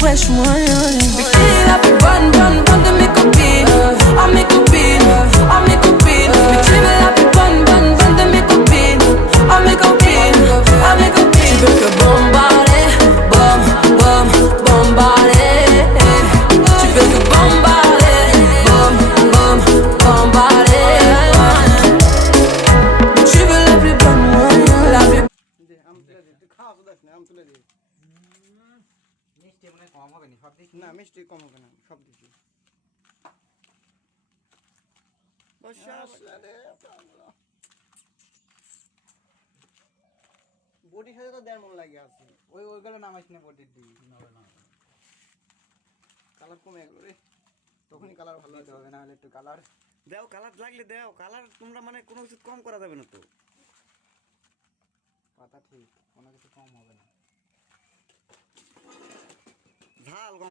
fresh moyen. Bikini la plus bonne de mes copines. Oh mes copines, oh mes copines. Bikini la plus bonne de mes copines. Oh mes copines, oh mes copines. Tu veux que bombarder, bombarder. Tu veux que bombarder, bombarder. Tu veux la plus bonne moyen, la plus. মিষ্টি মনে হয় কম হবে না সব দিক না মিষ্টি কম হবে না সব দিচ্ছি বডির সাথে তো 1.5 মণ লাগে আছে ওইগুলো নামাইস না বটির দিই কালার কমে গেল রে তখনই কালার ভালো দিতে হবে না হলে একটু কালার দাও কালার লাগলে দাও কালার তোমরা মানে কোনো কিছু কম করা যাবে না তো কথা ঠিক কোনো কিছু কম হবে না ঝাল